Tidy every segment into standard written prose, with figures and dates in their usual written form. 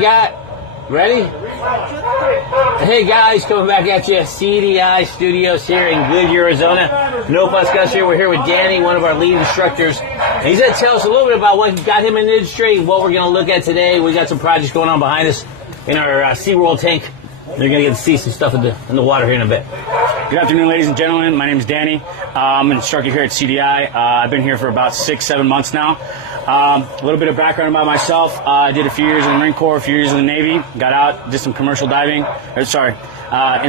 Ready? Hey guys, coming back at you, CDI Studios here in Goodyear, Arizona. No Fuss Gus here. We're here with Danny, one of our lead instructors. And he's going to tell us a little bit about what got him in the industry, what we're going to look at today. We got some projects going on behind us in our SeaWorld tank. They're going to get to see some stuff in the water here in a bit. Good afternoon, ladies and gentlemen. My name is Danny. I'm an instructor here at CDI. I've been here for about 6-7 months now. A little bit of background about myself. I did a few years in the Marine Corps, a few years in the Navy. Got out, did some commercial diving. In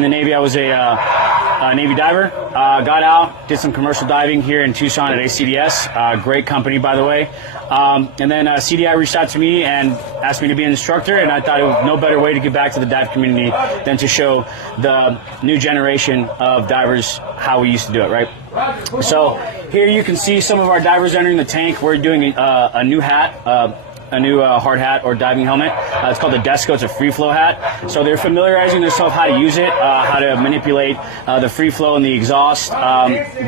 the Navy, I was a Navy diver. Got out, did some commercial diving here in Tucson at ACDS. Great company, by the way. And then CDI reached out to me and asked me to be an instructor, and I thought it was no better way to give back to the dive community than to show the new generation of divers how we used to do it, right? So here you can see some of our divers entering the tank. We're doing a new hat, a new hard hat or diving helmet. It's called the Desco. It's a free flow hat. So they're familiarizing themselves how to use it, how to manipulate the free flow and the exhaust,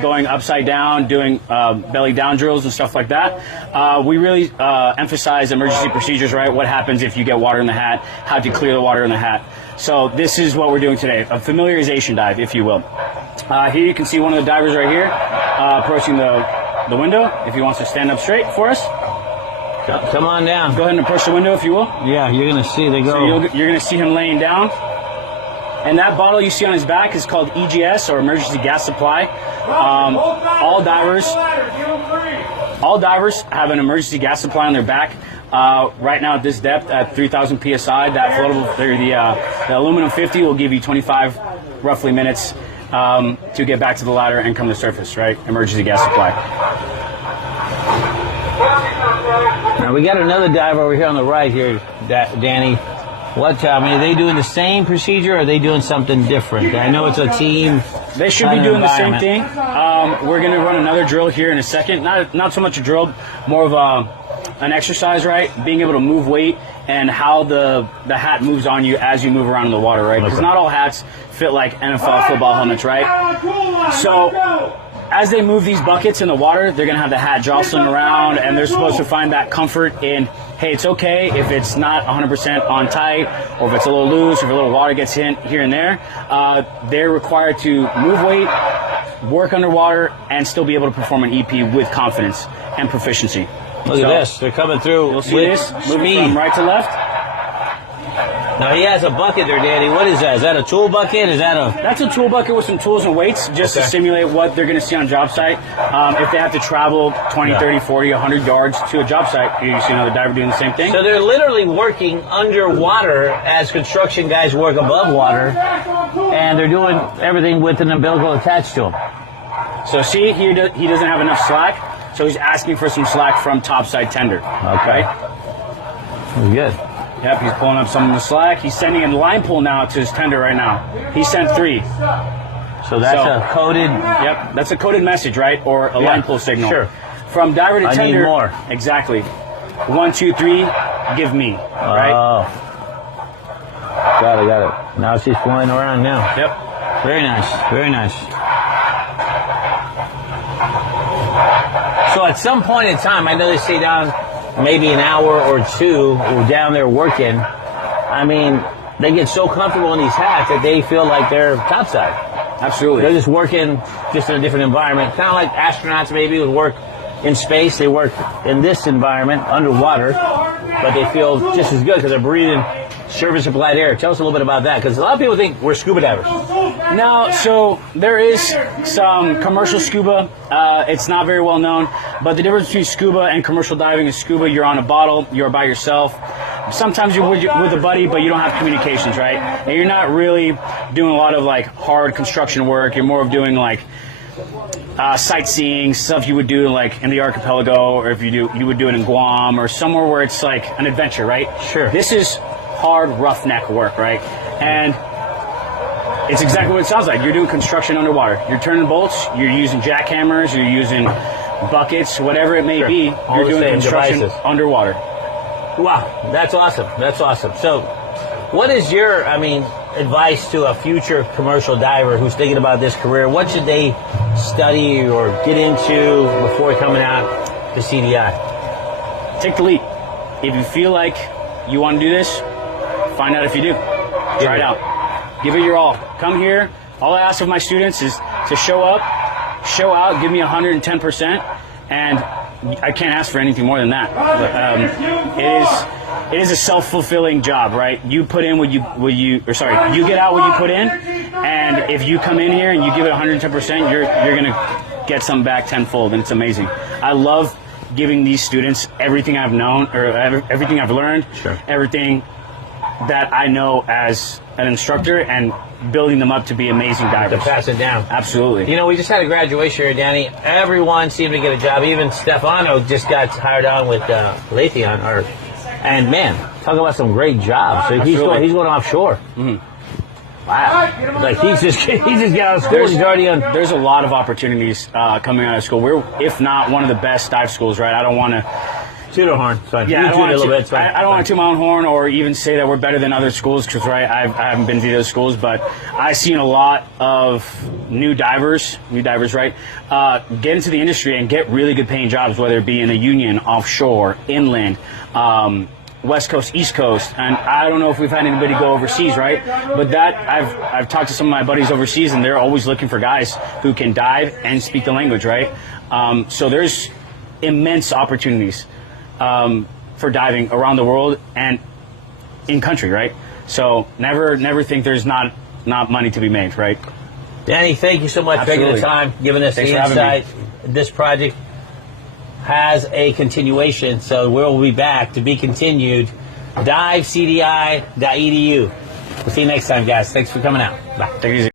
going upside down, doing belly down drills and stuff like that. We really emphasize emergency procedures, right? What happens if you get water in the hat, how to clear the water in the hat. So this is what we're doing today, a familiarization dive, if you will. Here you can see one of the divers right here approaching the window, if he wants to stand up straight for us. Come on down. Go ahead and approach the window, if you will. Yeah, you're going to see they go. So you're going to see him laying down. And that bottle you see on his back is called EGS, or emergency gas supply. All divers have an emergency gas supply on their back. Right now at this depth, at 3,000 PSI, that floatable, the aluminum 50 will give you 25 roughly minutes to get back to the ladder and come to the surface, right? Emergency gas supply. Now we got another dive over here on the right here, Danny. Are they doing the same procedure, or are they doing something different? I know it's a team. They should be doing the same thing. We're going to run another drill here in a second. Not so much a drill, more of an exercise, right? Being able to move weight and how the hat moves on you as you move around in the water, right? Because not all hats fit like NFL football helmets, right? So as they move these buckets in the water, they're going to have the hat jostling around, and they're supposed to find that comfort in, hey, it's okay if it's not 100% on tight, or if it's a little loose, or if a little water gets in here and there. They're required to move weight, work underwater, and still be able to perform an EP with confidence and proficiency. Look at this. They're coming through. You'll see this. Moving from right to left. Now he has a bucket there, Danny. What is that? Is that a tool bucket? That's a tool bucket with some tools and weights, just to simulate what they're going to see on job site. If they have to travel 20, 30, 40, 100 yards to a job site, you see another diver doing the same thing. So they're literally working underwater as construction guys work above water, and they're doing everything with an umbilical attached to them. So see, he doesn't have enough slack, so he's asking for some slack from topside tender. Okay. Very good. Yep, he's pulling up some of the slack. He's sending a line pull now to his tender right now. He sent 3. So that's a coded... Yep, that's a coded message, right? Or a line pull signal. Sure. From diver to tender... I need more. Exactly. 1, 2, 3, give me. Right? Oh. Got it. Now she's flying around now. Yep. Very nice. Very nice. So at some point in time, I know they stay down maybe an hour or two down there working. I mean, they get so comfortable in these hats that they feel like they're topside. Absolutely. They're just working just in a different environment. Kind of like astronauts maybe would work in space. They work in this environment, underwater, but they feel just as good because they're breathing surface applied air. Tell us a little bit about that, because a lot of people think we're scuba divers. No, so there is some commercial scuba. It's not very well known, but the difference between scuba and commercial diving is scuba, you're on a bottle, you're by yourself. Sometimes you're with a buddy, but you don't have communications, right? And you're not really doing a lot of like hard construction work. You're more of doing like sightseeing stuff you would do like in the archipelago, or if you would do it in Guam or somewhere where it's like an adventure, right? Sure. This is hard roughneck work, right? And it's exactly what it sounds like. You're doing construction underwater. You're turning bolts, you're using jackhammers, you're using buckets, whatever it may be. You're doing construction underwater. Wow, that's awesome. That's awesome. So what is your, advice to a future commercial diver who's thinking about this career? What should they study or get into before coming out to CDI? Take the leap. If you feel like you want to do this, find out if you do. Try it out. Give it your all. Come here. All I ask of my students is to show up, show out, give me 110%, and I can't ask for anything more than that. It is a self-fulfilling job, right? You put in you get out what you put in, and if you come in here and you give it 110%, you're gonna get something back tenfold, and it's amazing. I love giving these students everything I've known, or everything I've learned, everything that I know as an instructor, and building them up to be amazing divers. To pass it down. Absolutely. You know, we just had a graduation here, Danny. Everyone seemed to get a job. Even Stefano just got hired on with Raytheon. And man, talk about some great jobs. So he's going offshore. Mm-hmm. Wow. Like he's just got out of school. He's already on. There's a lot of opportunities coming out of school. We're, if not, one of the best dive schools, right? I don't want to toot our horn. Fine. Yeah, I don't want to toot my own horn or even say that we're better than other schools, because right, I haven't been to those schools, but I've seen a lot of new divers, right, get into the industry and get really good paying jobs, whether it be in a union, offshore, inland, West Coast, East Coast, and I don't know if we've had anybody go overseas, right? But that I've talked to some of my buddies overseas, and they're always looking for guys who can dive and speak the language, right? So there's immense opportunities for diving around the world and in country, right? So never think there's not money to be made, right? Danny, thank you so much for taking the time, giving us the insight. This project has a continuation, so we'll be back to be continued. DiveCDI.edu. We'll see you next time, guys. Thanks for coming out. Bye. Take it easy.